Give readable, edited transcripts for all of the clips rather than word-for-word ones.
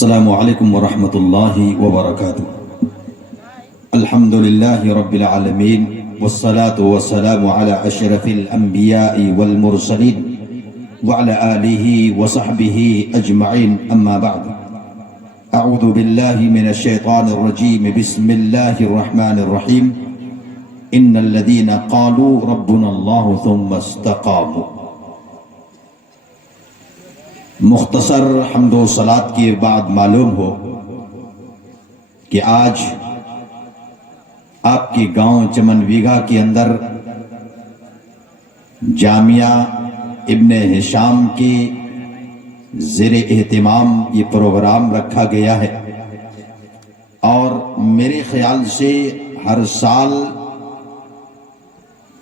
السلام علیکم ورحمۃ اللہ وبرکاتہ۔ الحمد للہ رب العالمین والصلاة والسلام علی اشرف الانبیاء والمرسلین وعلى آلہ وصحبہ اجمعین، اما بعد۔ اعوذ باللہ من الشیطان الرجیم، بسم اللہ الرحمن الرحیم۔ ان الذین قالوا ربنا اللہ ثم استقاموا۔ مختصر حمد و صلات کے بعد معلوم ہو کہ آج آپ کے گاؤں چمن ویگا کے اندر جامعہ ابن ہشام کے زیر اہتمام یہ پروگرام رکھا گیا ہے، اور میرے خیال سے ہر سال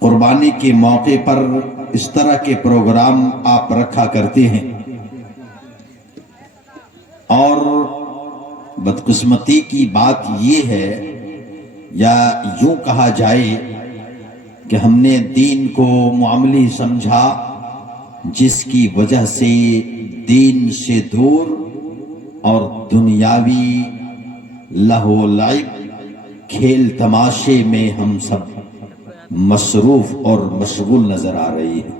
قربانی کے موقع پر اس طرح کے پروگرام آپ رکھا کرتے ہیں، اور بدقسمتی کی بات یہ ہے، یا یوں کہا جائے کہ ہم نے دین کو معاملی سمجھا، جس کی وجہ سے دین سے دور اور دنیاوی لہو لعب کھیل تماشے میں ہم سب مصروف اور مشغول نظر آ رہی ہیں۔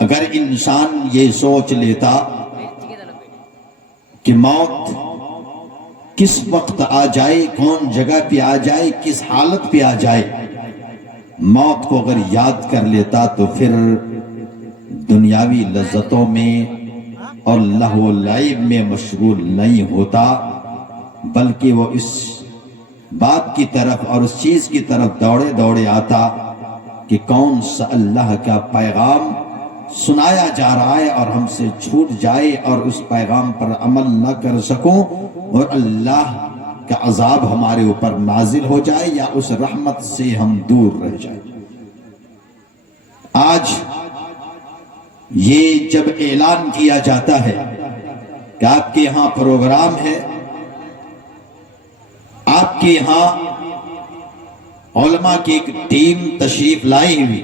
اگر انسان یہ سوچ لیتا کہ موت کس وقت آ جائے، کون جگہ پہ آ جائے، کس حالت پہ آ جائے، موت کو اگر یاد کر لیتا تو پھر دنیاوی لذتوں میں اور لہو لعب میں مشغول نہیں ہوتا، بلکہ وہ اس بات کی طرف اور اس چیز کی طرف دوڑے دوڑے آتا کہ کون سا اللہ کا پیغام سنایا جا رہا ہے اور ہم سے چھوٹ جائے اور اس پیغام پر عمل نہ کر سکوں، اور اللہ کا عذاب ہمارے اوپر نازل ہو جائے یا اس رحمت سے ہم دور رہ جائیں۔ آج یہ جب اعلان کیا جاتا ہے کہ آپ کے یہاں پروگرام ہے، آپ کے یہاں علماء کی ایک ٹیم تشریف لائی ہوئی،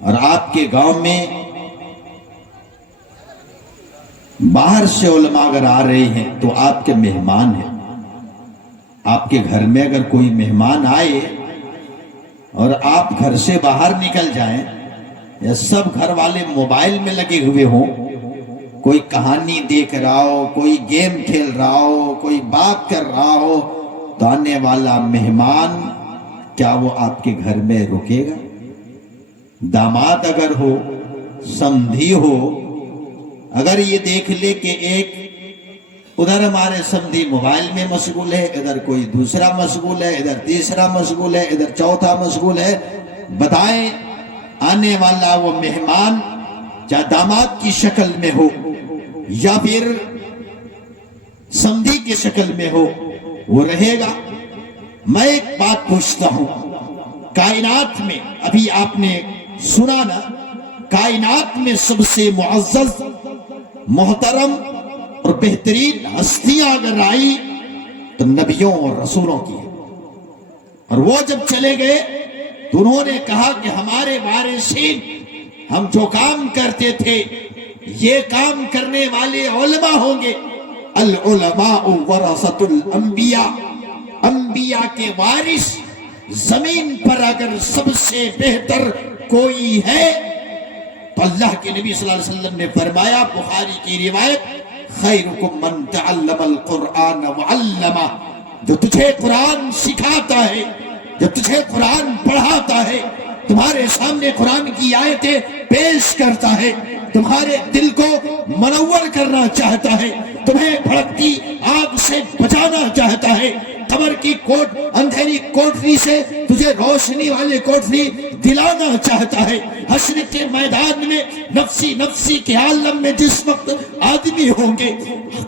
اور آپ کے گاؤں میں باہر سے علماء اگر آ رہے ہیں تو آپ کے مہمان ہیں۔ آپ کے گھر میں اگر کوئی مہمان آئے اور آپ گھر سے باہر نکل جائیں، یا سب گھر والے موبائل میں لگے ہوئے ہوں، کوئی کہانی دیکھ رہا ہو، کوئی گیم کھیل رہا ہو، کوئی بات کر رہا ہو، تو آنے والا مہمان کیا وہ آپ کے گھر میں رکے گا؟ داماد اگر ہو، سمدھی ہو، اگر یہ دیکھ لے کہ ایک ادھر ہمارے سمدھی موبائل میں مشغول ہے، ادھر کوئی دوسرا مشغول ہے، ادھر تیسرا مشغول ہے، ادھر چوتھا مشغول ہے، بتائیں آنے والا وہ مہمان چاہے داماد کی شکل میں ہو یا پھر سمدھی کی شکل میں ہو، وہ رہے گا؟ میں ایک بات پوچھتا ہوں، کائنات میں ابھی آپ نے سنا نا، کائنات میں سب سے معزز، محترم اور بہترین ہستیاں اگر آئی تو نبیوں اور رسولوں کی ہے، اور وہ جب چلے گئے تو انہوں نے کہا کہ ہمارے وارثین ہم جو کام کرتے تھے یہ کام کرنے والے علماء ہوں گے۔ العلماء ورثۃ الانبیاء، انبیاء کے وارث زمین پر اگر سب سے بہتر کوئی ہے تو اللہ کے نبی صلی اللہ علیہ وسلم نے فرمایا، بخاری کی روایت، خیرکم من تعلم القرآن وعلمہ، جو تجھے قرآن سکھاتا ہے، جو تجھے قرآن پڑھاتا ہے، تمہارے سامنے قرآن کی آیتیں پیش کرتا ہے، تمہارے دل کو منور کرنا چاہتا ہے، تمہیں بھڑکتی آگ سے بچانا چاہتا ہے، قبر کی اندھیری کوٹری سے تجھے روشنی والے کوٹری دلانا چاہتا ہے، حشر کے میدان میں نفسی نفسی کے عالم میں جس وقت آدمی ہوں گے،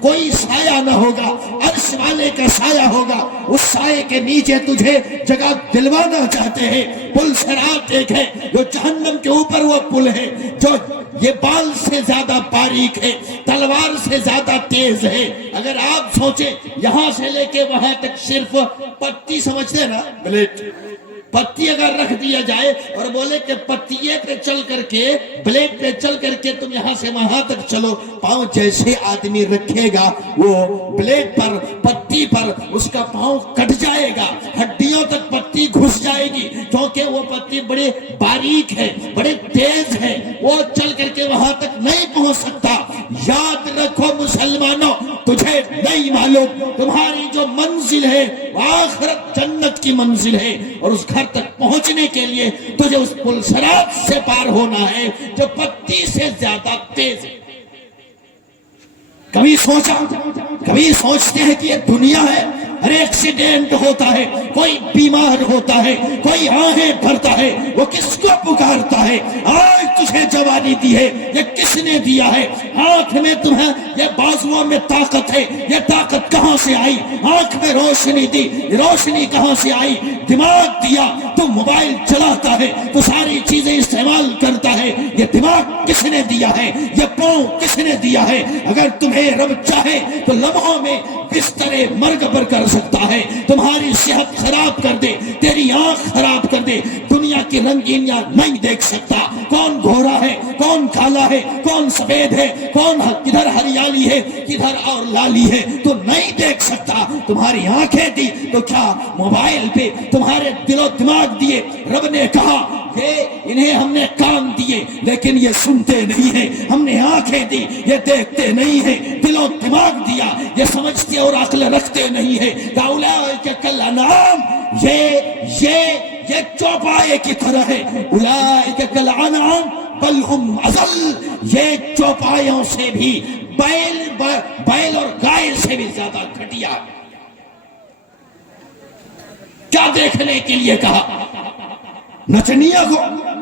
کوئی سایہ نہ ہوگا، عرش والے کا سایہ ہوگا، اس سائے کے نیچے تجھے جگہ دلوانا چاہتے ہیں۔ پل صراط ایک ہے جو جہنم کے اوپر وہ پل ہے، جو یہ بال سے زیادہ باریک ہے، تلوار سے زیادہ تیز ہے۔ اگر آپ سوچیں یہاں سے لے کے وہاں تک صرف پٹی سمجھتے نا، بلیٹ، پتی اگر رکھ دیا جائے اور بولے کہ پتیے پہ چل کر کے، بلیڈ پہ چل کر کے تم یہاں سے وہاں تک چلو، پاؤں جیسے آدمی رکھے گا وہ بلیڈ پر، پتی پر، اس کا پاؤں کٹ جائے گا، ہڈیوں تک پتی گھس جائے گی، کیونکہ وہ پتی بڑے باریک ہے، بڑے تیز ہے، وہ چل کر کے وہاں تک نہیں پہنچ سکتا۔ یاد رکھو مسلمانوں، تجھے نہیں معلوم تمہاری جو منزل ہے آخرت جنت کی منزل ہے، اور اس گھر تک پہنچنے کے لیے تجھے اس پل صراط سے پار ہونا ہے جو پتی سے زیادہ تیز ہے۔ کبھی سوچتے ہیں کہ یہ دنیا ہے، ہر ایکسیڈنٹ ہوتا ہے، کوئی بیمار ہوتا ہے، کوئی آہیں بھرتا ہے، وہ کس کو پکارتا ہے؟ آج تجھے جوانی دی ہے، یہ کس نے دیا ہے؟ آنکھ میں تمہیں، یہ بازوؤں میں طاقت ہے، یہ طاقت کہاں سے آئی؟ آنکھ میں روشنی دی، روشنی کہاں سے آئی؟ دماغ دیا، تو موبائل چلاتا ہے، تو ساری چیزیں استعمال کرتا ہے، یہ دماغ کس نے دیا ہے؟ یہ پاؤں کس نے دیا ہے؟ اگر تمہیں رب چاہے تو لمحوں میں بستر مرگ پر کر سکتا ہے، تمہاری صحت خراب کر دے، تیری آنکھ خراب کر دے، دنیا کی رنگینیاں نہیں دیکھ سکتا، کون گھوڑا ہے، کون کالا ہے، کون سفید ہے، کون کدھر ہریالی ہے، کدھر اور لالی ہے، تو نہیں دیکھ سکتا۔ تمہاری آنکھیں دی تو کیا موبائل پہ تمہارے دل و دماغ دیے؟ رب نے کہا انہیں ہم نے کان دیے لیکن یہ سنتے نہیں ہیں، ہم نے آنکھیں دی یہ دیکھتے نہیں ہیں، دل و دماغ دیا یہ سمجھتے اور عقل رکھتے نہیں ہیں۔ اولئک کالانعام، یہ چوپائے کی طرح ہے، اولئک کالانعام بل ہم اضل، یہ چوپایوں سے بھی، بیل اور گائے سے بھی زیادہ گھٹیا۔ کیا دیکھنے کے لیے کہا؟ نچنیا کو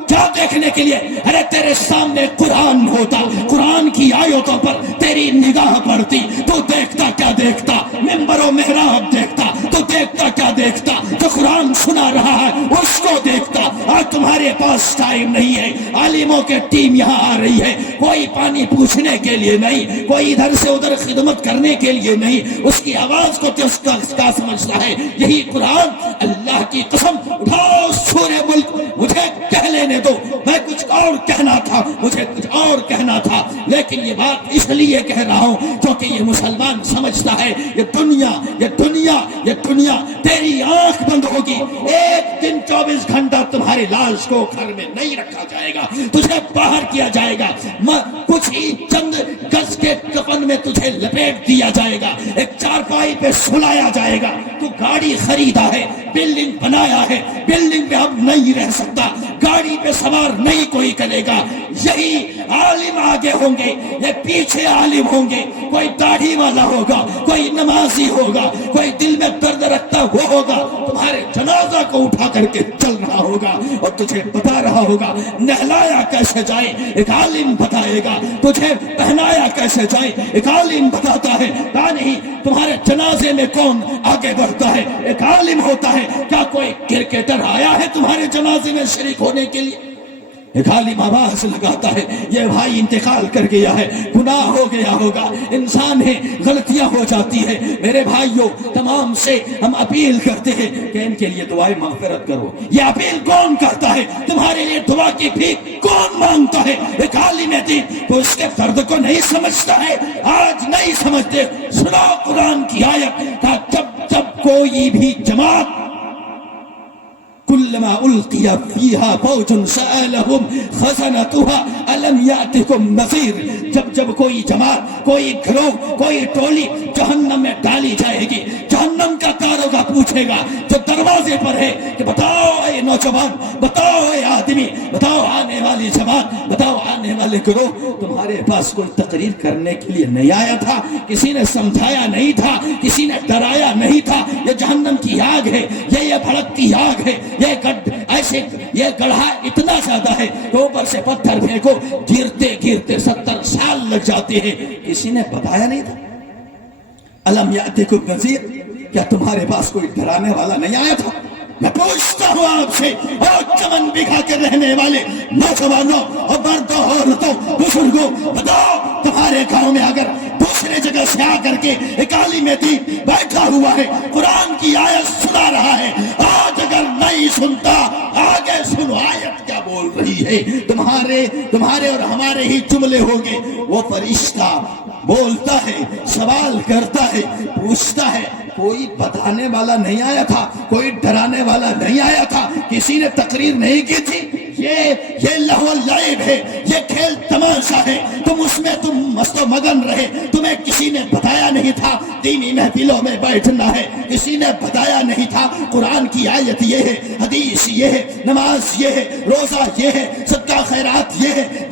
کیا دیکھنے کے لیے؟ ارے تیرے سامنے قرآن ہوتا، قرآن کی آیتوں پر تیری نگاہ پڑتی تو دیکھتا کیا دیکھتا؟ منبر و محراب دیکھتا تو دیکھتا کیا دیکھتا؟ جو قرآن سنا رہا ہے اس کو دیکھتا۔ آج تمہارے پاس ٹائم نہیں ہے، عالموں کے ٹیم یہاں آ رہی ہے، کوئی پانی پوچھنے کے لیے نہیں، کوئی ادھر سے ادھر خدمت کرنے کے لیے نہیں، اس کی آواز کو اس کا سمجھتا ہے۔ یہی قرآن، اللہ کی قسم، اٹھاؤ سورہ ملک، مجھے کہہ لینے دو، میں کچھ اور کہنا تھا، مجھے کچھ اور کہنا تھا، لیکن یہ بات اس لیے کہہ رہا ہوں کیونکہ یہ مسلمان سمجھتا ہے یہ دنیا تیری آنکھ بند ہوگی، ایک دن 24 گھنٹہ تمہاری لاش کو گھر میں نہیں رکھا جائے گا، تجھے باہر کیا جائے گا، کچھ ہی چند گز کے کفن میں تجھے لپیٹ دیا جائے گا، ایک چارپائی پہ سلایا جائے گا۔ تو گاڑی خریدا ہے، بلڈنگ بنایا ہے، بلڈنگ پہ اب نہیں رہ سکتا، گاڑی پہ سوار نہیں کوئی کرے گا، یہی عالم آگے ہوں گے، یہ پیچھے عالم ہوں گے، کوئی داڑھی والا ہوگا، کوئی نمازی ہوگا، کوئی دل میں درد رکھتا وہ ہوگا، تمہارے جنازہ کو اٹھا کر کے چل رہا ہوگا اور تجھے بتا رہا ہوگا نہلایا کیسے جائے، ایک عالم بتائے گا، تجھے پہنایا کیسے جائے، ایک عالم بتاتا ہے، کہا نہیں تمہارے جنازے میں کون آگے بڑھتا ہے، ایک عالم ہوتا ہے۔ کیا کوئی کرکٹر آیا ہے تمہارے جنازے میں شریک ہونے کے لیے؟ ایک عالم آواز لگاتا ہے یہ بھائی انتقال کر گیا ہے، گناہ ہو گیا ہوگا، انسان ہے، غلطیاں ہو جاتی ہے، میرے بھائیوں تمام سے ہم اپیل کرتے ہیں کہ ان کے لیے دعائیں مغفرت کرو۔ یہ اپیل کون کرتا ہے؟ تمہارے لیے دعا کی بھیک کون مانگتا ہے؟ ایک عالم دین تو اس کے درد کو نہیں سمجھتا ہے، آج نہیں سمجھتے۔ سنا قرآن کی آیت کہ جب کوئی بھی جماعت كلما ألقي فيها فوج سألهم خزنتها ألم يأتكم نذير، جب کوئی جماعت، کوئی گروہ، کوئی ٹولی جہنم میں ڈالی جائے گی، جہنم کا داروغہ پوچھے گا جو دروازے پر ہے کہ بتاؤ اے نوجوان، بتاؤ اے آدمی، بتاؤ آنے والی جماعت، بتاؤ آنے والے گروہ، تمہارے پاس کوئی تقریر کرنے کے لیے نہیں آیا تھا، کسی نے سمجھایا نہیں تھا، کسی نے ڈرایا نہیں تھا، یہ جہنم کی آگ ہے، یہ بھڑکتی آگ ہے، یہ گڑھا اتنا زیادہ ہے کہ اوپر سے پتھر پھینکو، گرتے گرتے 70 سال لگ جاتے ہیں، کسی نے بتایا نہیں تھا۔ الم یاتکم نذیر، کیا تمہارے پاس کوئی ڈرانے والا نہیں آیا تھا؟ میں پوچھتا ہوں آپ سے، اور چمن بکھا کے رہنے والے نوجوانوں اور مردوں عورتوں بزرگوں، بتاؤ تمہارے گاؤں میں اگر دوسرے جگہ سے آ کر کے ایک عالم دین بیٹھا ہوا ہے، قرآن کی آیت سنا رہا ہے، آج اگر اگر نہیں سنتا آگے سنو آیت کیا بول رہی ہے. تمہارے اور ہمارے ہی جملے ہوں گے. وہ فرشتہ بولتا ہے، سوال کرتا ہے، پوچھتا ہے. کوئی بتانے والا نہیں آیا تھا، کوئی ڈرانے والا نہیں آیا تھا، کسی نے تقریر نہیں کی تھی. یہ لہو لعب ہے، یہ کھیل تماشا ہے. تم اس میں تم مست و مگن رہے. تمہیں کسی نے بتایا نہیں تھا دینی محفلوں میں بیٹھنا ہے. کسی نے بتایا نہیں تھا قرآن کی آیت یہ ہے، حدیث یہ ہے، نماز یہ ہے، روزہ یہ ہے، صدقہ خیرات یہ ہے،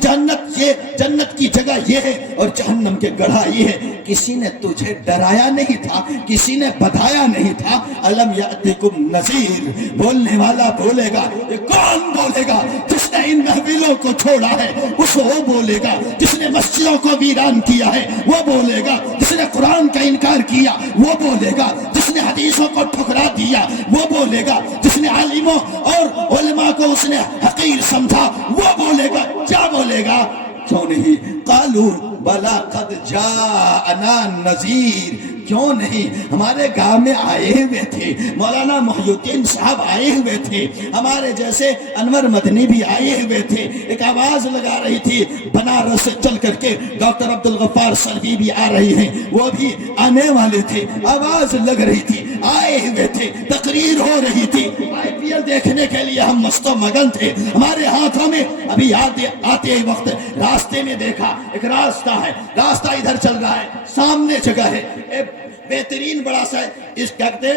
جنت کی جگہ یہ ہے اور جہنم کے گڑھا یہ ہے. کسی نے تجھے ڈرایا نہیں تھا، کسی نے بتایا نہیں تھا. الم یاتکم نذیر، بولنے والا بولے گا. یہ کون بولے گا؟ جس نے ان محفلوں کو چھوڑا ہے اس وہ بولے گا. جس نے مسجدوں کو ویران کیا ہے وہ بولے گا. جس نے قرآن کا انکار کیا وہ بولے گا. جس نے حدیثوں کو ٹھکرا دیا وہ بولے گا. جس نے عالموں اور علماء کو اس نے حقیر سمجھا وہ بولے گا. کیا بولے گا؟ کیوں نہیں؟ قالوا بلا قد جاءنا نذیر. کیوں نہیں؟ ہمارے گاؤں میں آئے ہوئے تھے، مولانا محی الدین صاحب آئے ہوئے تھے، ہمارے جیسے انور مدنی بھی آئے ہوئے تھے. ایک آواز لگا رہی تھی بنارس سے چل کر کے، ڈاکٹر عبدالغفار سلوی بھی آ رہی ہیں، وہ بھی آنے والے تھے. آواز لگ رہی تھی، آئے ہوئے تھے، تقریر ہو رہی تھی. IPL دیکھنے کے لیے ہم مست و مگن تھے. ہمارے ہاتھوں میں ابھی آتے وقت راستے میں دیکھا ایک راستہ ہے، راستہ ادھر چل رہا ہے، سامنے جگہ ہے، ایک بہترین بڑا سا اس کہتے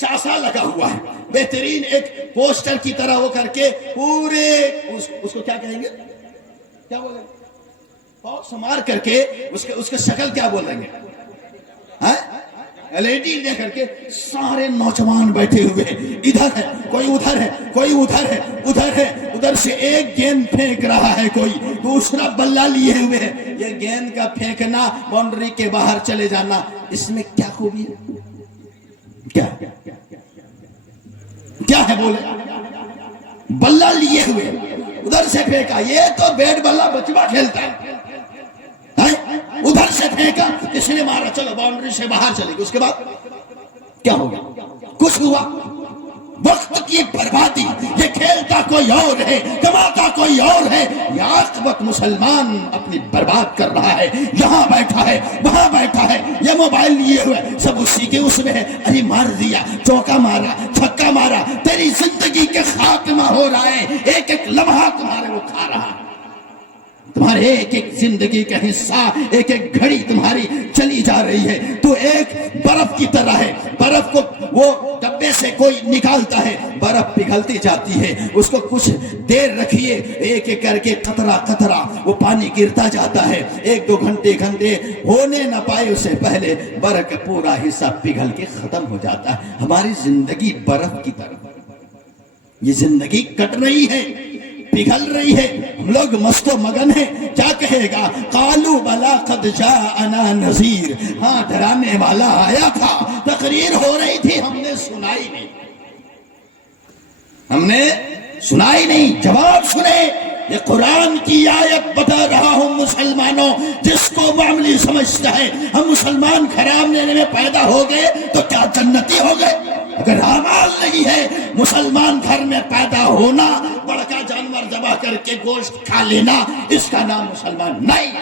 شاشا لگا ہوا ہے، بہترین ایک پوسٹر کی طرح وہ کر کے پورے اس کو کیا کہیں گے، کیا بولیں گے، سمار کر کے اس کے شکل کیا بولیں گے، LED دے کر کے سارے نوجوان بیٹھے ہوئے ہیں. ادھر ہے کوئی، ادھر ہے کوئی، ادھر ہے ادھر ہے. ادھر سے ایک گیند پھینک رہا ہے کوئی، دوسرا بلہ لیے ہوئے ہے. یہ گیند کا پھینکنا، باؤنڈری کے باہر چلے جانا، اس میں کیا خوبی ہے؟ کیا ہے بولے؟ بلہ لیے ہوئے ادھر سے پھینکا. یہ تو بیٹ بلہ بچوا کھیلتا ہے. ادھر سے پھینکا، کسی نے مارا، چلو باؤنڈری سے باہر چلے گی. اس کے بعد کیا ہوگا؟ کچھ ہوا؟ وقت کی بربادی. یہ کھیلتا کوئی اور ہے، کماتا کوئی اور ہے. یہ عاقبت مسلمان اپنی برباد کر رہا ہے. یہاں بیٹھا ہے، وہاں بیٹھا ہے، یہ موبائل لیے ہوئے، سب اسی کے اس میں ہے. ارے مار دیا، چوکا مارا، چھکا مارا. تیری زندگی کے خاتمہ ہو رہا ہے. ایک ایک لمحہ تمہارے وہ کھا رہا ہے. تمہارے ایک ایک زندگی کا حصہ، ایک ایک گھڑی تمہاری چلی جا رہی ہے. تو ایک برف کی طرح ہے. برف کو وہ ڈبے سے کوئی نکالتا ہے، برف پگھلتی جاتی ہے. اس کو کچھ دیر رکھیے، ایک ایک کر کے قطرہ قطرہ وہ پانی گرتا جاتا ہے. ایک دو گھنٹے ہونے نہ پائے اس سے پہلے برف کا پورا حصہ پگھل کے ختم ہو جاتا ہے. ہماری زندگی برف کی طرح، یہ زندگی کٹ رہی ہے، پگھل رہی ہے. ہم لوگ مست و مگن ہیں. کیا کہے گا؟ قالوا بلا قد جاءنا نذیر. ہاں ڈرانے والا آیا تھا، تقریر ہو رہی تھی، ہم نے سنائی نہیں، ہم نے سنائی نہیں. جواب سنے، یہ قرآن کی آیت بتا رہا ہوں مسلمانوں. جس کو معاملی سمجھتا ہے ہم مسلمان خراب لینے میں پیدا ہو گئے تو کیا جنتی ہو گئے؟ اگر اعمال نہیں ہے، مسلمان گھر میں پیدا ہونا، بڑکا جانور ذبح کر کے گوشت کھا لینا، اس کا نام مسلمان نہیں.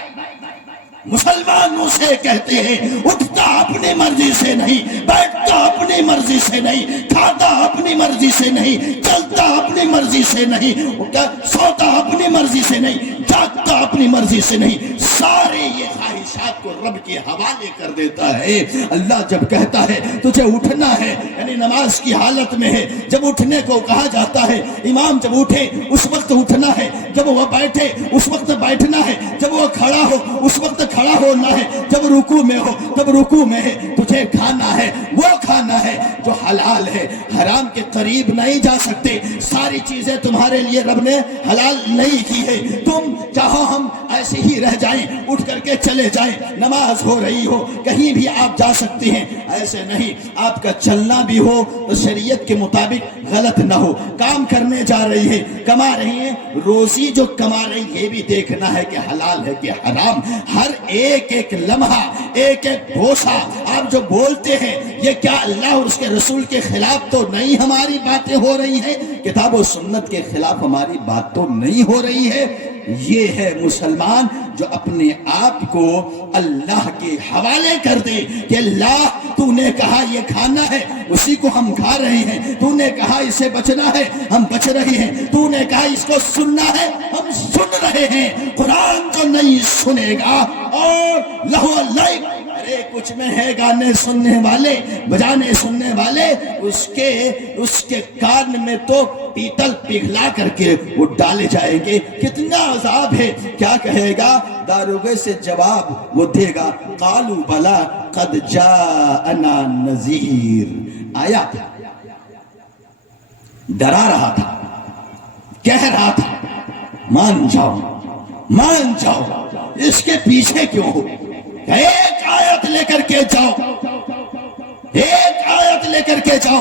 مسلمان اسے کہتے ہیں اٹھتا اپنی مرضی سے نہیں، بیٹھتا اپنی مرضی سے نہیں، کھاتا اپنی مرضی سے نہیں، چلتا اپنی مرضی سے نہیں، سوتا اپنی مرضی سے نہیں، جاگتا اپنی مرضی سے نہیں. سارے یہ خواہشات کو رب کے حوالے کر دیتا ہے. اللہ جب کہتا ہے تجھے اٹھنا ہے، یعنی نماز کی حالت میں ہے، جب اٹھنے کو کہا جاتا ہے، امام جب اٹھے اس وقت اٹھنا ہے، جب وہ بیٹھے اس وقت بیٹھنا ہے، جب وہ کھڑا ہو اس وقت کھڑا ہونا ہے، جب رکوع میں ہو تب رکوع میں ہے. تجھے کھانا ہے وہ کھانا ہے جو حلال ہے. حرام کے قریب نہیں جا سکتے. ساری چیزیں تمہارے لیے رب نے حلال نہیں کی ہے. تم چاہو ہم ایسے ہی رہ جائیں، اٹھ کر کے چلے جائیں، نماز ہو رہی ہو کہیں بھی آپ جا سکتے ہیں. ایسے نہیں، آپ کا چلنا بھی ہو تو شریعت کے مطابق غلط نہ ہو. کام کرنے جا رہی ہے، کما رہی ہیں، روزی جو کما رہی یہ بھی دیکھنا ہے کہ حلال ہے کہ حرام. ہر ایک ایک لمحہ، ایک ایک بوسہ آپ جو بولتے ہیں یہ کیا اللہ اور اس کے رسول کے خلاف تو نہیں ہماری باتیں ہو رہی ہیں؟ کتاب و سنت کے خلاف ہماری بات تو نہیں ہو رہی ہے؟ یہ ہے مسلمان جو اپنے آپ کو اللہ کے حوالے کر دے کہ اللہ تو نے کہا یہ کھانا ہے، اسی کو ہم کھا رہے ہیں، تو نے کہا اسے بچنا ہے، ہم بچ رہے ہیں، تو نے کہا اس کو سننا ہے، ہم سن رہے ہیں۔ قرآن تو نہیں سنے گا اور لہو اللہ، ارے کچھ میں ہے گانے سننے والے، بجانے سننے والے، اس کے کان میں تو پیتل پگھلا کر کے وہ ڈالے جائیں گے۔ کتنا عذاب ہے! کیا کہے گا؟ داروغے سے جواب وہ دے گا، قالوا بلا قد جاءنا نذیر، آیا تھا، ڈرا رہا تھا، کہہ رہا تھا مان جاؤ مان جاؤ، اس کے پیچھے کیوں ہو؟ ایک آیت لے کر کے جاؤ، ایک آیت لے کر کے جاؤ،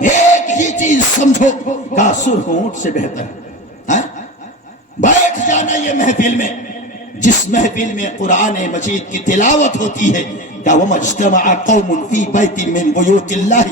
ایک ہی چیز سمجھو، کاسر ہونٹ سے بہتر ہے۔ بیٹھ جانا یہ محفل میں، جس محفل میں قرآن مجید کی تلاوت ہوتی ہے، کہ وَمَا اجْتَمَعَ قَوْمٌ فِي بَيْتٍ مِّن بُيُوتِ اللَّهِ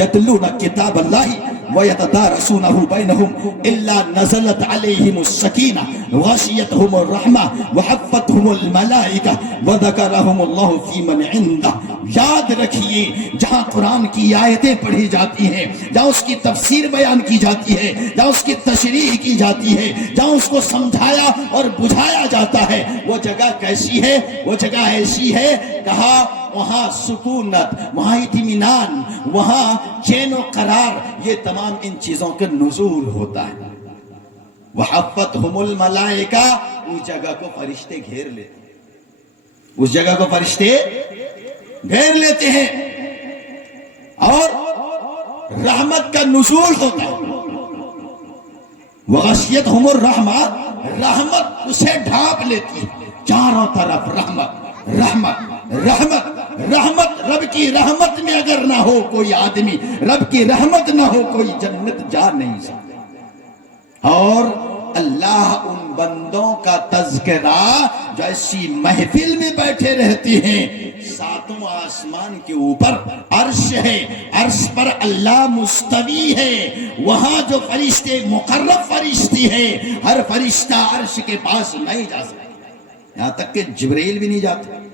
يَتْلُونَ كِتَابَ اللَّهِ وَيَتَدَارَسُونَهُ بَيْنَهُمْ إِلَّا نَزَلَتْ عَلَيْهِمُ السَّكِينَةُ وَغَشِيَتْهُمُ الرَّحْمَةُ وَحَفَّتْهُمُ الْمَلَائِكَةُ وَذَكَرَهُمُ اللَّهُ فِي مَنْ عِندَهُ۔ یاد رکھیے، جہاں قرآن کی آیتیں پڑھی جاتی ہیں، جہاں اس کی تفسیر بیان کی جاتی ہے، جہاں اس کی تشریح کی جاتی ہے، جہاں اس کو سمجھایا اور بجھایا جاتا ہے، وہ جگہ کیسی ہے؟ وہ جگہ ایسی ہے، کہا وہاں سکونت، وہاں اطمینان، وہاں چین و قرار، یہ تمام ان چیزوں کا نزول ہوتا ہے۔ وَحَفَّتْهُمُ الْمَلَائِكَةُ، اس جگہ کو فرشتے گھیر لیتے ہیں، اس جگہ کو فرشتے گھیر لیتے ہیں، اور رحمت کا نزول ہوتا ہے۔ وَغَشِيَتْهُمُ الرَّحْمَةُ، رحمت اسے ڈھانپ لیتی ہے، چاروں طرف رحمت رحمت رحمت رحمت۔ رب کی رحمت میں اگر نہ ہو کوئی آدمی، رب کی رحمت نہ ہو کوئی جنت جا نہیں سکتا۔ اور اللہ ان بندوں کا تذکرہ جو ایسی محفل میں بیٹھے رہتے ہیں، ساتوں آسمان کے اوپر عرش ہے، عرش پر اللہ مستوی ہے، وہاں جو فرشتے مقرب فرشتے ہیں، ہر فرشتہ عرش کے پاس نہیں جا سکتا، یہاں تک کہ جبرائیل بھی نہیں جاتے۔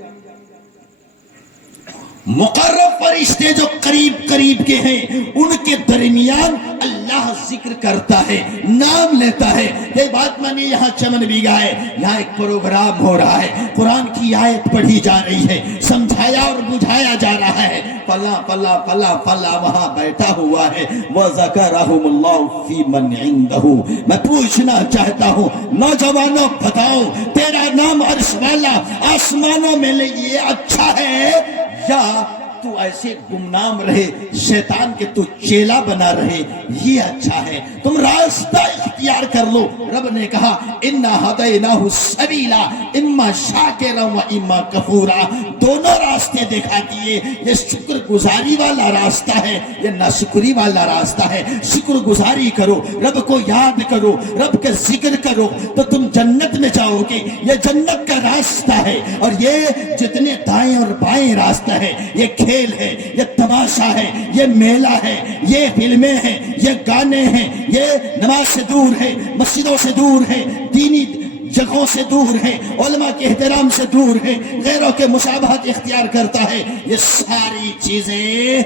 مقرب فرشتے جو قریب قریب کے ہیں، ان کے درمیان اللہ ذکر کرتا ہے، نام لیتا ہے۔ یہ بات مانی، یہاں چمن بیگا ہے، یہاں ایک پروگرام ہو رہا ہے، قرآن کی آیت پڑھی جا رہی ہے، سمجھایا اور بجھایا جا رہا ہے، فلاں فلاں فلاں فلاں وہاں بیٹھا ہوا ہے۔ وَذَكَرَهُمُ اللَّهُ فِي مَنْ عِنْدَهُ۔ میں پوچھنا چاہتا ہوں، نوجوانوں بتاؤ، تیرا نام عرش والا آسمانوں میں یہ اچھا ہے، یا تو ایسے گمنام رہے، شیطان کے تو چیلا بنا رہے، یہ اچھا ہے؟ تم راستہ اختیار کر لو۔ رب نے کہا اِنَّا هَدَيْنَاهُ السَّبِيلَ اِمَّا شَاكِرًا وَإِمَّا كَفُورًا، دونوں راستے دکھا دیے۔ یہ شکر گزاری والا راستہ ہے، یہ ناشکری والا راستہ ہے۔ شکر گزاری کرو، رب کو یاد کرو، رب کا ذکر کرو تو تم جنت میں جاؤ گے۔ یہ جنت کا راستہ ہے، اور یہ جتنے دائیں اور بائیں راستہ ہے، یہ کھیل ہے، یہ تماشا ہے، یہ میلہ ہے، یہ فلمیں ہیں، یہ گانے ہیں، یہ نماز سے دور ہے، مسجدوں سے دور ہے، دینی جگہوں سے دور ہے، علماء کے احترام سے دور ہے، غیروں کے مشابہت اختیار کرتا ہے۔ یہ ساری چیزیں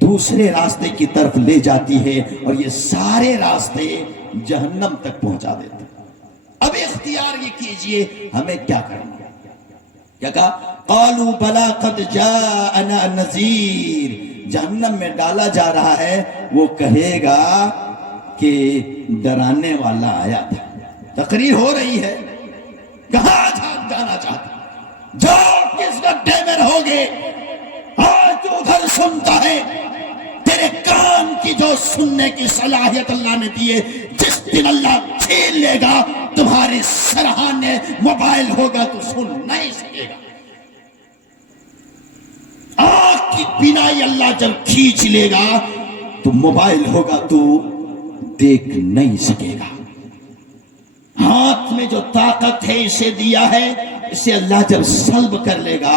دوسرے راستے کی طرف لے جاتی ہے، اور یہ سارے راستے جہنم تک پہنچا دیتے ہیں۔ اب اختیار یہ کیجئے ہمیں کیا کرنا ہے۔ کیا کہا؟ قالوا بلا قد جاءنا نذیر، جہنم میں ڈالا جا رہا ہے، وہ کہے گا کہ ڈرانے والا آیا تھا۔ تقریر ہو رہی ہے، کہاں جانا چاہتا؟ جاؤ، کس گڈھے میں رہو گے؟ آج تو ادھر سنتا ہے، تیرے کان کی جو سننے کی صلاحیت اللہ نے دی ہے، جس دن اللہ چھین لے گا، تمہارے سرحانے موبائل ہوگا تو سن نہیں سکے گا۔ آنکھ کی بینائی اللہ جب کھینچ لے گا تو موبائل ہوگا تو دیکھ نہیں سکے گا۔ ہاتھ میں جو طاقت ہے اسے دیا ہے، اسے اللہ جب سلب کر لے گا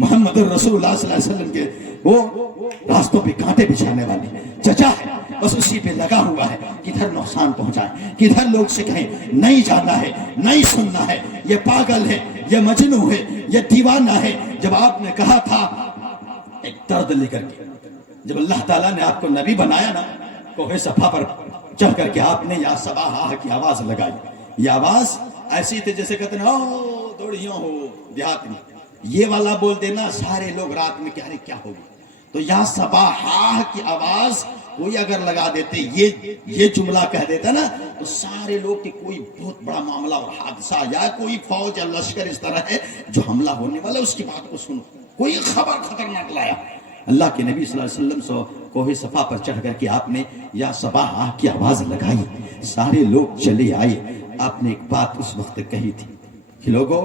محمد رسول اللہ صلی اللہ علیہ وسلم کے وہ راستوں پہ کانٹے بچھانے والے چچا ہے، بس اسی پہ لگا ہوا ہے، کدھر نقصان پہنچائے، کدھر لوگ سے کہیں نہیں جانا ہے، نہیں سننا ہے، یہ پاگل ہے، یہ مجنون ہے، یہ دیوانہ ہے۔ جب آپ نے کہا تھا ایک درد لے کر کے، جب اللہ تعالیٰ نے آپ کو نبی بنایا نا، کوہ صفا پر چڑھ کر کے آپ نے یا صباح کی آواز لگائی، یہ آواز ایسی تھی جیسے کہتے ہیں او دوڑیوں ہو دیہات میں، یہ والا بول دینا سارے لوگ رات میں کیا ہوگی، تو یا صباح کی آواز کوئی اگر لگا دیتے، یہ جملہ کہہ دیتا نا، تو سارے لوگ کہ کوئی بہت بڑا معاملہ اور حادثہ یا کوئی فوج یا لشکر اس طرح ہے جو حملہ ہونے والا، اس کی بات کو سنو، کوئی خبر خطرناک لایا۔ اللہ کے نبی صلی اللہ علیہ وسلم سے کوہ صفا پر چڑھ کر کے آپ نے یا صباح کی آواز لگائی، سارے لوگ چلے آئے۔ آپ نے ایک بات اس وقت کہی تھی کہ لوگوں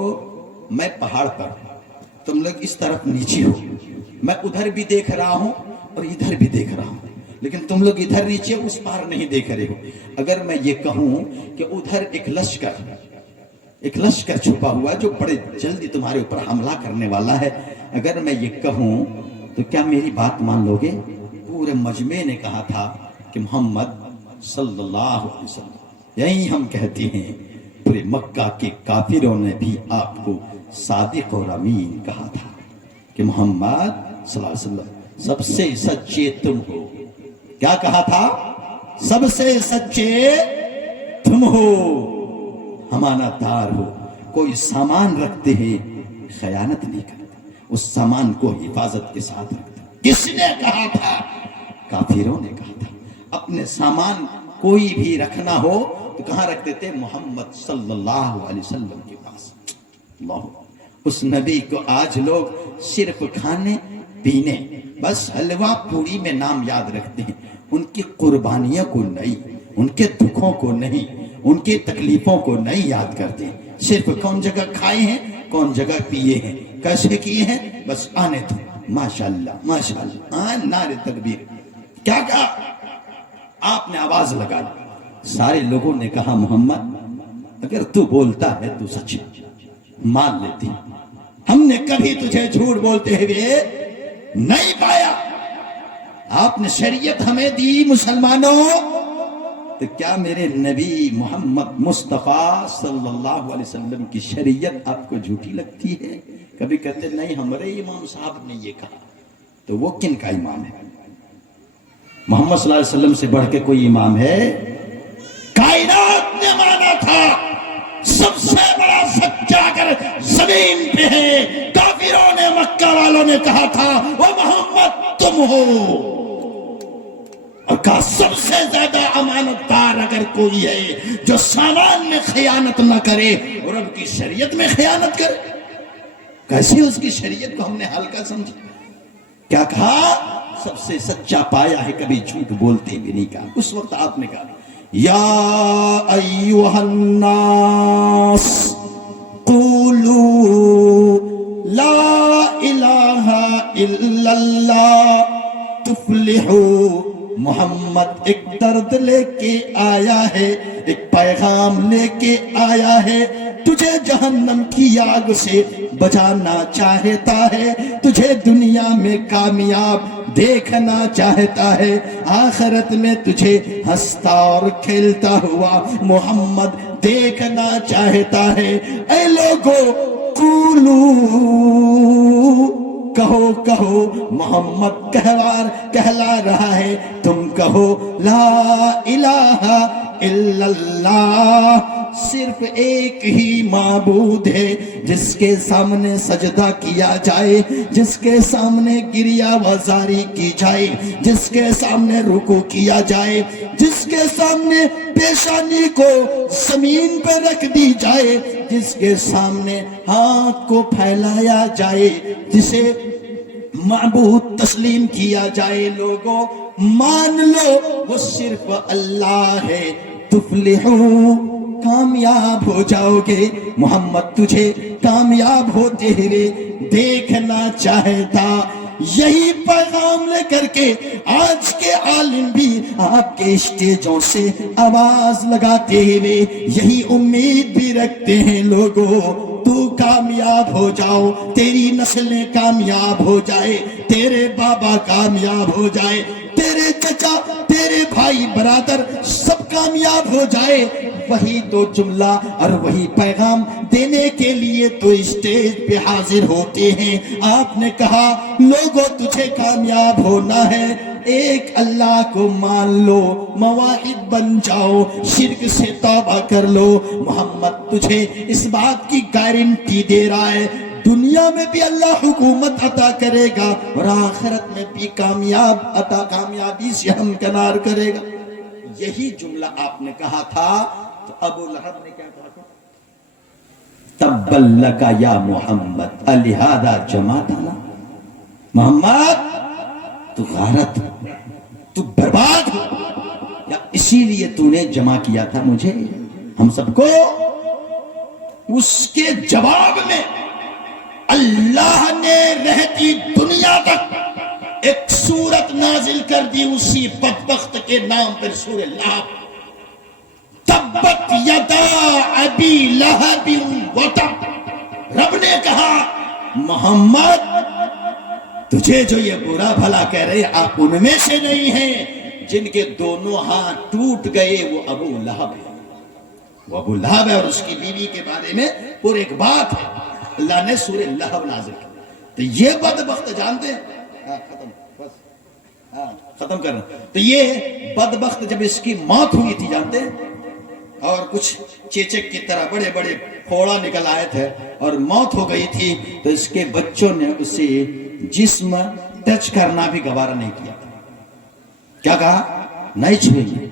میں پہاڑ پر ہوں، تم لوگ اس طرف نیچے ہو، میں ادھر بھی دیکھ رہا ہوں اور ادھر بھی دیکھ رہا ہوں، لیکن تم لوگ ادھر نیچے اس پار نہیں دیکھ رہے ہو۔ اگر میں یہ کہوں کہ ادھر ایک لشکر چھپا ہوا ہے جو بڑے جلدی تمہارے اوپر حملہ کرنے والا ہے، اگر میں یہ کہوں تو کیا میری بات مان لو گے؟ پورے مجمع نے کہا تھا کہ محمد صلی اللہ علیہ وسلم، یہی ہم کہتے ہیں، پورے مکہ کے کافروں نے بھی آپ کو صادق اور امین کہا تھا کہ محمد صلی اللہ علیہ وسلم سب سے سچے تم ہو۔ کیا کہا تھا؟ سب سے سچے تم ہو، امانت دار ہو، کوئی سامان رکھتے ہیں خیانت نہیں کرتے، اس سامان کو حفاظت کے ساتھ رکھتے۔ کس نے کہا تھا؟ کافروں نے کہا تھا۔ اپنے سامان کوئی بھی رکھنا ہو تو کہاں رکھتے تھے؟ محمد صلی اللہ علیہ وسلم کے پاس۔ اللہ، اس نبی کو آج لوگ صرف کھانے پینے، بس حلوہ پوری میں نام یاد رکھتے ہیں، ان کی قربانیوں کو نہیں، ان کے دکھوں کو نہیں، ان کی تکلیفوں کو نہیں یاد کرتے، صرف کون جگہ کھائے ہیں، کون جگہ پیے ہیں، کیسے کیے ہیں، بس آنے تو ماشاءاللہ ماشاءاللہ، نعرے تکبیر۔ کیا کہا؟ آپ نے آواز لگائی، سارے لوگوں نے کہا محمد اگر تو بولتا ہے تو سچ مان لیتے، ہم نے کبھی تجھے جھوٹ بولتے ہوئے نہیں پایا، آپ نے شریعت ہمیں دی مسلمانوں، تو کیا میرے نبی محمد مصطفیٰ صلی اللہ علیہ وسلم کی شریعت آپ کو جھوٹی لگتی ہے؟ کبھی کہتے نہیں ہمارے امام صاحب نے یہ کہا، تو وہ کن کا امام ہے؟ محمد صلی اللہ علیہ وسلم سے بڑھ کے کوئی امام ہے؟ کائنات نے مانا تھا سب سے بڑا سچا اگر زمین پہ ہے، کافروں نے، مکہ والوں نے کہا تھا وہ محمد تم ہو، اور کہا سب سے زیادہ امانت دار اگر کوئی ہے جو سامان میں خیانت نہ کرے اور رب کی شریعت میں خیانت کرے۔ کیسے اس کی شریعت کو ہم نے ہلکا سمجھا؟ کیا کہا؟ سب سے سچا پایا ہے، کبھی جھوٹ بولتے بھی نہیں کہا۔ اس وقت آپ نے کہا یا ایوہ الناس قولوا لا الہ الا اللہ تفلحوا۔ محمد ایک درد لے کے آیا ہے، ایک پیغام لے کے آیا ہے، تجھے جہنم کی آگ سے بچانا چاہتا ہے، تجھے دنیا میں کامیاب دیکھنا چاہتا ہے، آخرت میں تجھے ہنستا اور کھیلتا ہوا محمد دیکھنا چاہتا ہے۔ اے لوگو قولو، کہو کہو، محمد کہلا رہا ہے، تم کہو لا الہ الا اللہ، صرف ایک ہی معبود ہے جس کے سامنے سجدہ کیا جائے، جس کے سامنے گریہ وزاری کی جائے، جس کے سامنے رکوع کیا جائے، جس کے سامنے پیشانی کو زمین پہ رکھ دی جائے، جس کے سامنے ہاتھ کو پھیلایا جائے، جسے معبود تسلیم کیا جائے۔ لوگوں مان لو وہ صرف اللہ ہے، تفلحو، کامیاب ہو جاؤ گے۔ محمد تجھے کامیاب ہوتے ہوئے دیکھنا چاہتا۔ یہی پیغام لے کر کے آج کے عالم بھی آپ کے اسٹیجوں سے آواز لگاتے ہوئے یہی امید بھی رکھتے ہیں، لوگوں تو کامیاب ہو جاؤ، تیری نسلیں کامیاب ہو جائے، تیرے بابا کامیاب ہو جائے، تیرے چچا، تیرے بھائی برادر سب کامیاب ہو جائے، وہی تو جملہ اور وہی پیغام دینے کے لیے تو اسٹیج پہ حاضر ہوتے ہیں۔ آپ نے کہا لوگوں تجھے کامیاب ہونا ہے، ایک اللہ کو مان لو، موحد بن جاؤ، شرک سے توبہ کر لو۔ محمد تجھے اس بات کی گارنٹی دے رہا ہے، دنیا میں بھی اللہ حکومت عطا کرے گا اور آخرت میں بھی کامیابی سے ہمکنار کرے گا۔ یہی جملہ آپ نے کہا تھا تو ابو لہب نے کیا کہا تھا؟ تبا لک یا محمد الہذا جمعتنا، محمد تو غارت، تو برباد ہو، یا اسی لیے تو نے جمع کیا تھا مجھے ہم سب کو؟ اس کے جواب میں اللہ نے رہتی دنیا تک ایک سورت نازل کر دی اسی بدبخت کے نام پر، سورہ لہب۔ تبت یدا ابی لہب وتب، رب نے کہا محمد تجھے جو یہ برا بھلا کہہ رہے آپ ان میں سے نہیں ہیں، جن کے دونوں ہاتھ ٹوٹ گئے وہ ابو لہب ہے، وہ ابو لہب ہے، اور اس کی بیوی کے بارے میں پورے ایک بات ہے، اللہ نے سورہ لہب نازل کی۔ تو یہ بدبخت جانتے ہیں، ختم کرنا، تو یہ بدبخت جب اس کی موت ہوئی تھی جانتے ہیں، اور کچھ چیچک کی طرح بڑے بڑے پھوڑا نکل آئے تھے اور موت ہو گئی تھی، تو اس کے بچوں نے اسے جسم ٹچ کرنا بھی گوارا نہیں کیا، کیا کہا؟ نہیں چھوئیں گے۔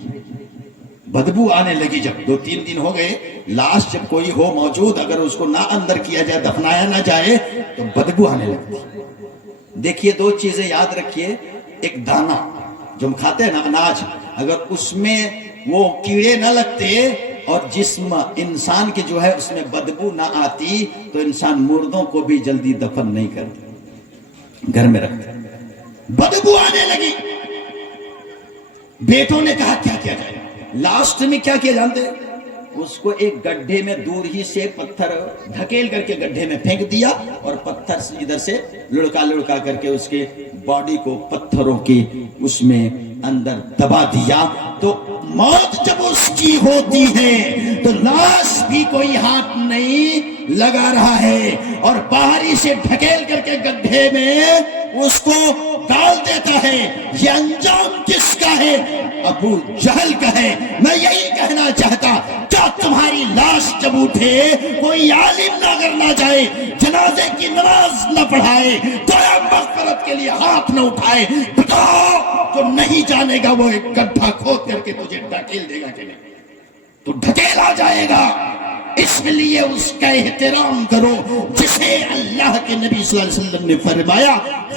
بدبو آنے لگی، جب 2-3 دن ہو گئے، لاش جب کوئی ہو موجود، اگر اس کو نہ اندر کیا جائے، دفنایا نہ جائے تو بدبو آنے لگتی۔ دیکھیے 2 چیزیں یاد رکھیے، ایک دانہ جو ہم کھاتے ہیں نا اناج، اگر اس میں وہ کیڑے نہ لگتے اور جسم انسان کے جو ہے اس میں بدبو نہ آتی تو انسان مردوں کو بھی جلدی دفن نہیں کرتے، گھر میں رکھتے۔ بدبو آنے لگی، بیٹوں نے کہا کیا کیا جائے؟ لاسٹ میں کیا کیا جانتے ہیں؟ اس کو ایک گڈھے میں دور ہی سے پتھر دھکیل کر کے گڈھے میں پھینک دیا، اور پتھر ادھر سے لڑکا لڑکا کر کے اس کے باڈی کو پتھروں کے اس میں اندر دبا دیا۔ تو موت جب اس کی ہوتی ہے تو لاش بھی کوئی ہاتھ نہیں لگا رہا ہے، اور باہری سے ڈھکیل کر کے گڈھے میں اس کو ڈال دیتا ہے۔ یہ انجام کس کا ہے؟ ابو جہل کا ہے۔ میں یہی کہنا چاہتا، کیا تمہاری لاش جب اٹھے کوئی عالم نہ اگر نہ جائے، جنازے کی نماز نہ پڑھائے، دعا مغفرت کے لیے ہاتھ نہ اٹھائے، بتاؤ تو نہیں جانے گا وہ ایک گڈھا کھود کر کے تجھے ڈھکیل دے گا کہ نہیں؟ تو ڈھکیلا جائے گا۔ اس لیے اس کا احترام کرو جسے اللہ کے نبی صلی اللہ علیہ وسلم نے فرمایا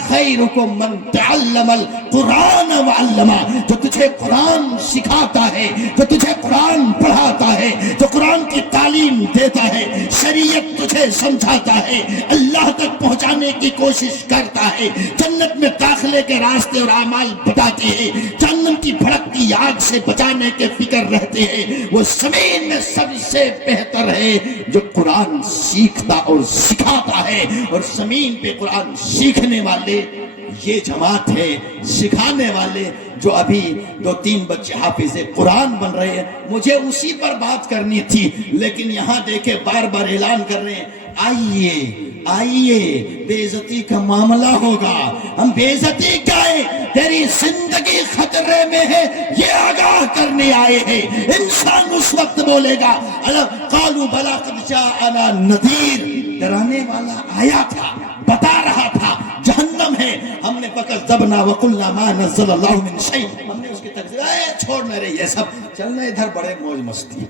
خیرکم من تعلم القرآن وعلمہ، جو تجھے قرآن سکھاتا ہے، جو تجھے قرآن پڑھاتا ہے، جو قرآن کی تعلیم دیتا ہے، شریعت تجھے سمجھاتا ہے، اللہ تک پہنچانے کی کوشش کرتا ہے، جنت میں داخلے کے راستے اور اعمال بتاتے ہیں، جہنم کی بھڑکتی آگ سے بچانے کے فکر رہتے ہیں، وہ زمین میں سب سے بہتر ہے جو قرآن سیکھتا اور سکھاتا ہے۔ اور زمین پہ قرآن سیکھنے والے یہ جماعت ہے، سکھانے والے جو ابھی 2-3 بچے حافظ قرآن بن رہے ہیں۔ مجھے اسی پر بات کرنی تھی، لیکن یہاں دیکھے بار بار اعلان کر رہے ہیں آئیے آئیے، بے عزتی کا معاملہ ہوگا۔ ہم بے عزتی کائے، تیری زندگی خطرے میں ہے یہ آگاہ کرنے آئے ہیں۔ انسان اس وقت بولے گا قالوا بلا قد جاءنا نذیر، ڈرانے والا آیا تھا، بتا رہا تھا جہنم ہے۔ ہم نے فکذبنا وقلنا ما نزل اللہ من شیء، ہم نے اس کی تکذیب، چھوڑ نہ رہے یہ سب چلنا، ادھر بڑے موج مستی،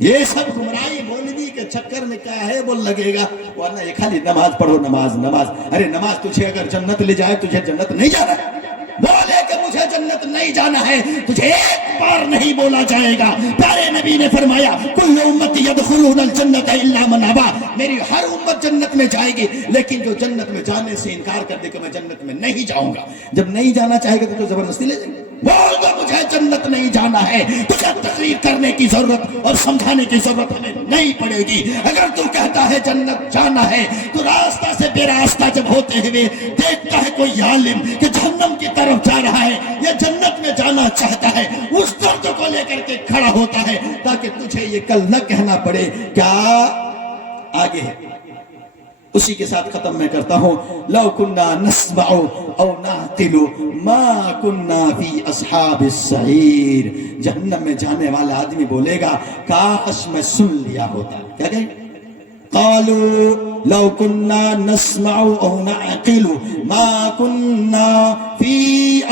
یہ سب گمراہی مولوی کے چکر میں کیا ہے بول لگے گا، ورنہ یہ خالی نماز پڑھو، نماز نماز۔ ارے نماز تجھے اگر جنت لے جائے، تجھے جنت نہیں جانا ہے، بولے کہ مجھے جنت نہیں جانا ہے، تجھے ایک بار نہیں بولا جائے گا۔ پیارے نبی نے فرمایا کل امتی یدخلون الجنت الا من ابا، میری ہر امت جنت میں جائے گی، لیکن جو جنت میں جانے سے انکار کر دے کہ میں جنت میں نہیں جاؤں گا، جب نہیں جانا چاہے گا تو زبردستی لے جائیں گے، بول دو تجھے جنت نہیں جانا ہے، تجھے تقریر کرنے کی ضرورت اور سمجھانے کی ضرورت ہمیں نہیں پڑے گی۔ اگر تو کہتا ہے جنت جانا ہے تو راستہ سے بے راستہ جب ہوتے ہوئے دیکھتا ہے کوئی عالم کہ جہنم کی طرف جا رہا ہے یا جنت میں جانا چاہتا ہے، اس درد کو لے کر کے کھڑا ہوتا ہے تاکہ تجھے یہ کل نہ کہنا پڑے کیا آگے ہے۔ اسی کے ساتھ ختم میں کرتا ہوں، لو کننا نسمع او نعقل ما کننا فی اصحاب السعیر۔ جہنم میں جانے والا آدمی بولے گا کاش میں سن لیا ہوتا۔ کیا کہیں؟ قالوا لو کننا نسمع او نعقل ما کننا فی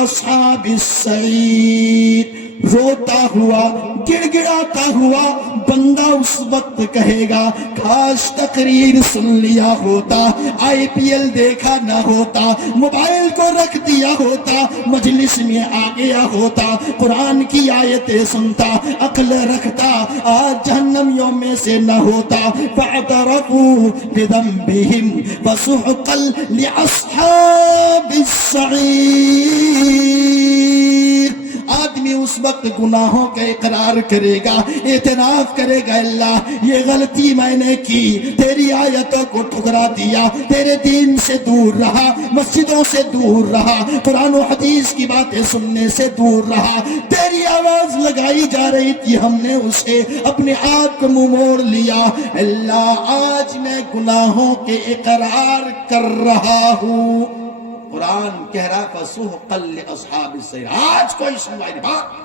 اصحاب السعیر۔ روتا ہوا گڑ گڑاتا ہوا بندہ اس وقت کہے گا کاش تقریر سن لیا ہوتا، آئی پی ایل دیکھا نہ ہوتا، موبائل کو رکھ دیا ہوتا، مجلس میں آ گیا ہوتا، قرآن کی آیتیں سنتا، عقل رکھتا، آج جہنمیوں میں سے نہ ہوتا۔ فاعترفوا بذنبہم فسحقا لأصحاب السعیر۔ آدمی اس وقت گناہوں کا اقرار کرے گا، اعتراف کرے گا، اللہ یہ غلطی میں نے کی، تیری آیتوں کو ٹھکرا دیا، تیرے دین سے دور رہا، مسجدوں سے دور رہا، قرآن و حدیث کی باتیں سننے سے دور رہا، تیری آواز لگائی جا رہی تھی، ہم نے اسے اپنے آپ کو منہ موڑ لیا، اللہ آج میں گناہوں کے اقرار کر رہا ہوں۔ قرآن کہہ رہا فسحقا لاصحاب السعیر۔ آج کوئی سنوائی نہیں، بات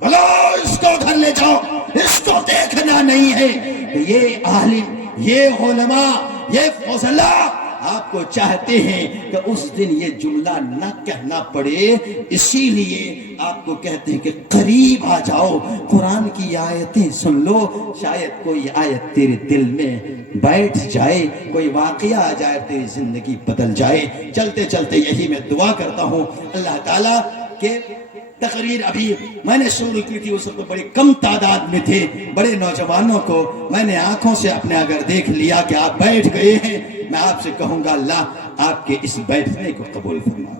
بولو اس کو گھر لے جاؤ، اس کو دیکھنا نہیں ہے کہ یہ عالم، یہ علماء، یہ فضلاء آپ کو چاہتے ہیں کہ اس دن یہ جملہ نہ کہنا پڑے، اسی لیے آپ کو کہتے ہیں کہ قریب آ جاؤ، قرآن کی آیتیں سن لو، شاید کوئی آیت تیرے دل میں بیٹھ جائے، کوئی واقعہ آ جائے، تیری زندگی بدل جائے۔ چلتے چلتے یہی میں دعا کرتا ہوں اللہ تعالیٰ کہ تقریر ابھی میں نے شروع کی تھی، اس وقت بڑی کم تعداد میں تھے، بڑے نوجوانوں کو میں نے آنکھوں سے اپنے اگر دیکھ لیا کہ آپ بیٹھ گئے ہیں، میں آپ سے کہوں گا اللہ آپ کے اس بیٹھنے کو قبول فرمائے،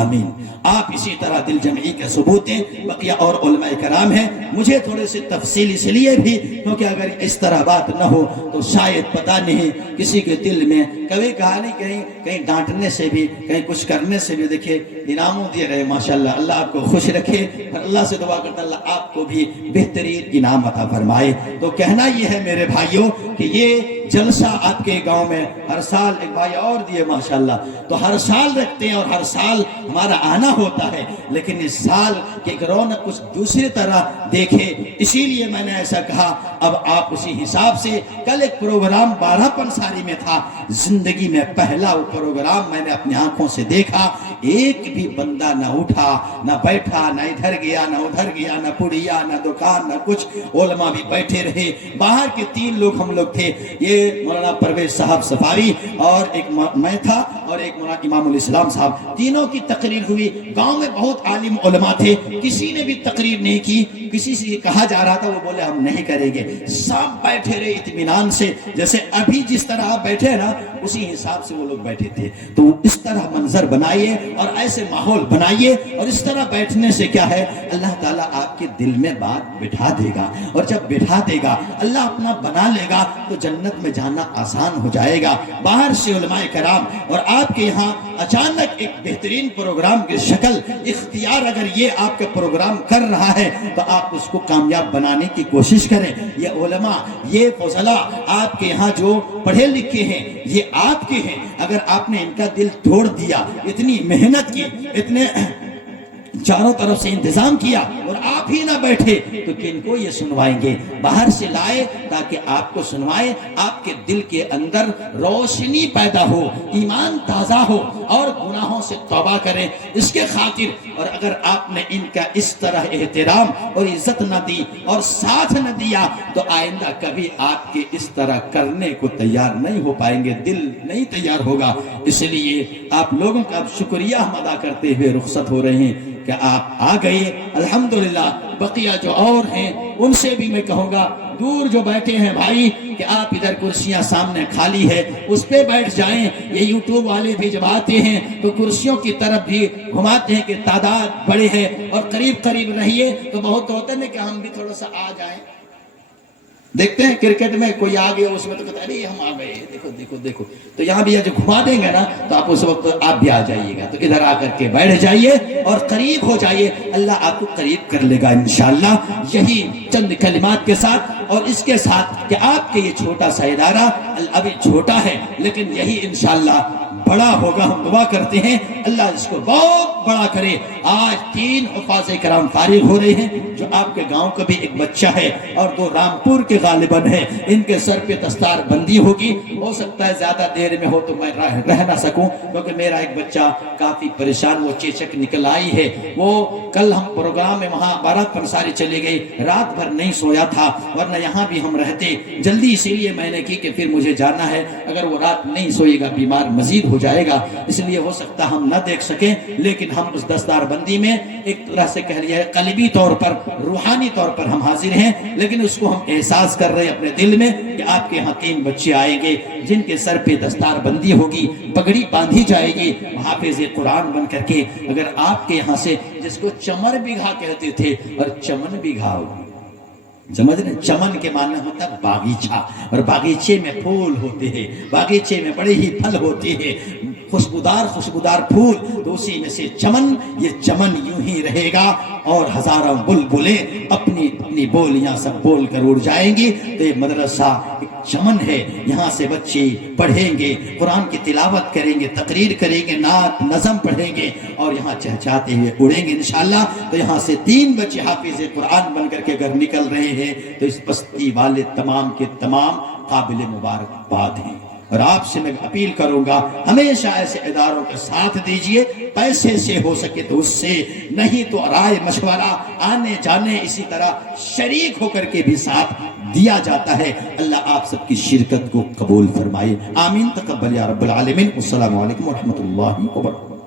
آمین۔ آپ اسی طرح دل جمعی کے ثبوت ہیں، بقیہ اور علماء کرام ہیں، مجھے تھوڑے سے تفصیل اس لیے بھی کیونکہ اگر اس طرح بات نہ ہو تو شاید پتہ نہیں کسی کے دل میں کبھی کہانی کہیں ڈانٹنے سے بھی، کہیں کچھ کرنے سے بھی، دیکھیں انعاموں دیے گئے ماشاءاللہ، اللہ آپ کو خوش رکھے، اور اللہ سے دعا کرتا اللہ آپ کو بھی بہترین انعام عطا فرمائے۔ تو کہنا یہ ہے میرے بھائیوں کہ یہ جلسہ آپ کے گاؤں میں ہر سال ایک بھائی اور دیے ماشاءاللہ، تو ہر سال رکھتے ہیں اور ہر سال ہمارا آنا ہوتا ہے، لیکن اس سال کے رونق کچھ دوسری طرح دیکھے، اسی لیے میں نے ایسا کہا۔ اب آپ اسی حساب سے، کل ایک پروگرام 12 پنساری میں تھا، زندگی میں پہلا وہ پروگرام میں نے اپنی آنکھوں سے دیکھا، ایک بھی بندہ نہ اٹھا نہ بیٹھا، نہ ادھر گیا نہ ادھر گیا، نہ پڑیا نہ دکان نہ کچھ، علماء بھی بیٹھے رہے، باہر کے 3 لوگ ہم لوگ تھے، یہ مولانا پرویز صاحب صفاری اور ایک میں تھا اور ایک مولانا امام الاسلام صاحب، تینوں کی تقریر ہوئی۔ گاؤں میں بہت عالم علماء تھے، کسی نے بھی تقریر نہیں کی، کسی سے یہ کہا جا رہا تھا وہ بولے ہم نہیں کریں گے، سب بیٹھے رہے اطمینان سے، جیسے ابھی جس طرح آپ بیٹھے نا اسی حساب سے وہ لوگ بیٹھے تھے۔ تو اس طرح منظر بنائیے اور ایسے ماحول بنائیے، اور اس طرح بیٹھنے سے کیا ہے اللہ تعالیٰ آپ کے دل میں بات بٹھا دے گا، اور جب بٹھا دے گا اللہ اپنا بنا لے گا تو جنت میں جانا آسان ہو جائے گا۔ باہر سے علماء کرام اور آپ کے یہاں اچانک ایک بہترین پروگرام کی شکل اختیار اگر یہ آپ کا پروگرام کر رہا ہے تو آپ اس کو کامیاب بنانے کی کوشش کریں۔ یہ علماء، یہ فضلاء آپ کے یہاں جو پڑھے لکھے ہیں یہ آپ کے ہیں، اگر آپ نے ان کا دل توڑ دیا، اتنی محنت کی، اتنے چاروں طرف سے انتظام کیا اور آپ ہی نہ بیٹھے تو کن کو یہ سنوائیں گے؟ باہر سے لائے تاکہ آپ کو سنوائے، آپ کے دل کے اندر روشنی پیدا ہو، ایمان تازہ ہو اور گناہوں سے توبہ کریں اس کے خاطر۔ اور اگر آپ نے ان کا اس طرح احترام اور عزت نہ دی اور ساتھ نہ دیا تو آئندہ کبھی آپ کے اس طرح کرنے کو تیار نہیں ہو پائیں گے، دل نہیں تیار ہوگا۔ اس لیے آپ لوگوں کا شکریہ ہم ادا کرتے ہوئے رخصت ہو رہے ہیں کہ آپ آ گئے الحمدللہ۔ بقیہ جو اور ہیں ان سے بھی میں کہوں گا دور جو بیٹھے ہیں بھائی کہ آپ ادھر کرسیاں سامنے خالی ہے اس پہ بیٹھ جائیں۔ یہ یوٹیوب والے بھی جب آتے ہیں تو کرسیوں کی طرف بھی گھماتے ہیں کہ تعداد بڑے ہے اور قریب قریب رہیے، تو بہت ہوتا ہے نا کہ ہم بھی تھوڑا سا آ جائیں۔ دیکھتے ہیں کرکٹ میں کوئی آگے اس میں تو کہتا ہے ارے ہم آ گئے، دیکھو دیکھو دیکھو، تو یہاں بھی جو گھما دیں گے نا تو آپ اس وقت آپ بھی آ جائیے گا، تو ادھر آ کر کے بیٹھ جائیے اور قریب ہو جائیے، اللہ آپ کو قریب کر لے گا انشاءاللہ۔ یہی چند کلمات کے ساتھ اور اس کے ساتھ کہ آپ کے یہ چھوٹا سا ادارہ ابھی چھوٹا ہے لیکن یہی انشاءاللہ بڑا ہوگا، ہم دعا کرتے ہیں اللہ اس کو بہت بڑا کرے۔ آج 3 حفاظ کرام فارغ ہو رہے ہیں، جو آپ کے گاؤں کا بھی ایک بچہ ہے اور 2 رامپور کے غالباً ہے، ان کے سر پہ دستار بندی ہوگی۔ ہو سکتا ہے زیادہ دیر میں ہو تو میں رہ نہ سکوں، کیونکہ میرا ایک بچہ کافی پریشان، وہ چیچک نکل آئی ہے۔ وہ کل ہم پروگرام میں وہاں بارات پنساری چلے گئی، رات بھر نہیں سویا تھا، ورنہ یہاں بھی ہم رہتے جلدی، اسی لیے میں نے کی کہ پھر مجھے جانا ہے، اگر وہ رات نہیں سوئے گا بیمار مزید ہو جائے گا، اس لیے ہو سکتا ہم نہ دیکھ سکیں، لیکن ہم اس دستار بندی میں ایک طرح سے کہہ لیا ہے قلبی طور پر، روحانی طور پر ہم حاضر ہیں، لیکن اس کو ہم احساس کر رہے ہیں اپنے دل میں کہ آپ کے یہاں 3 بچے آئیں گے جن کے سر پہ دستار بندی ہوگی، پگڑی باندھی جائے گی، حافظ قرآن بن کر کے، اگر آپ کے یہاں سے جس کو چمر بگھا کہتے تھے اور چمن بگھا ہوگی، سمجھ رہے؟ چمن کے معنی ہوتا ہے باغیچہ، اور باغیچے میں پھول ہوتے ہیں، باغیچے میں بڑے ہی پھل ہوتے ہیں، خوشبودار پھول، تو اسی میں سے چمن، یہ چمن یوں ہی رہے گا اور ہزاروں بلبلیں اپنی اپنی بولیاں سب بول کر اڑ جائیں گی۔ تو یہ مدرسہ ایک چمن ہے، یہاں سے بچے پڑھیں گے، قرآن کی تلاوت کریں گے، تقریر کریں گے، نعت نظم پڑھیں گے اور یہاں چہچاتے ہوئے اڑیں گے انشاءاللہ۔ تو یہاں سے 3 بچے حافظ قرآن بن کر کے اگر نکل رہے ہیں تو اس بستی والے تمام کے تمام قابل مبارکباد ہیں، اور آپ سے میں اپیل کروں گا ہمیشہ ایسے اداروں کا ساتھ دیجئے، پیسے سے ہو سکے تو اس سے، نہیں تو رائے مشورہ آنے جانے اسی طرح شریک ہو کر کے بھی ساتھ دیا جاتا ہے۔ اللہ آپ سب کی شرکت کو قبول فرمائے، آمین، تقبل یا رب العالمین۔ السلام علیکم ورحمۃ اللہ وبرکاتہ۔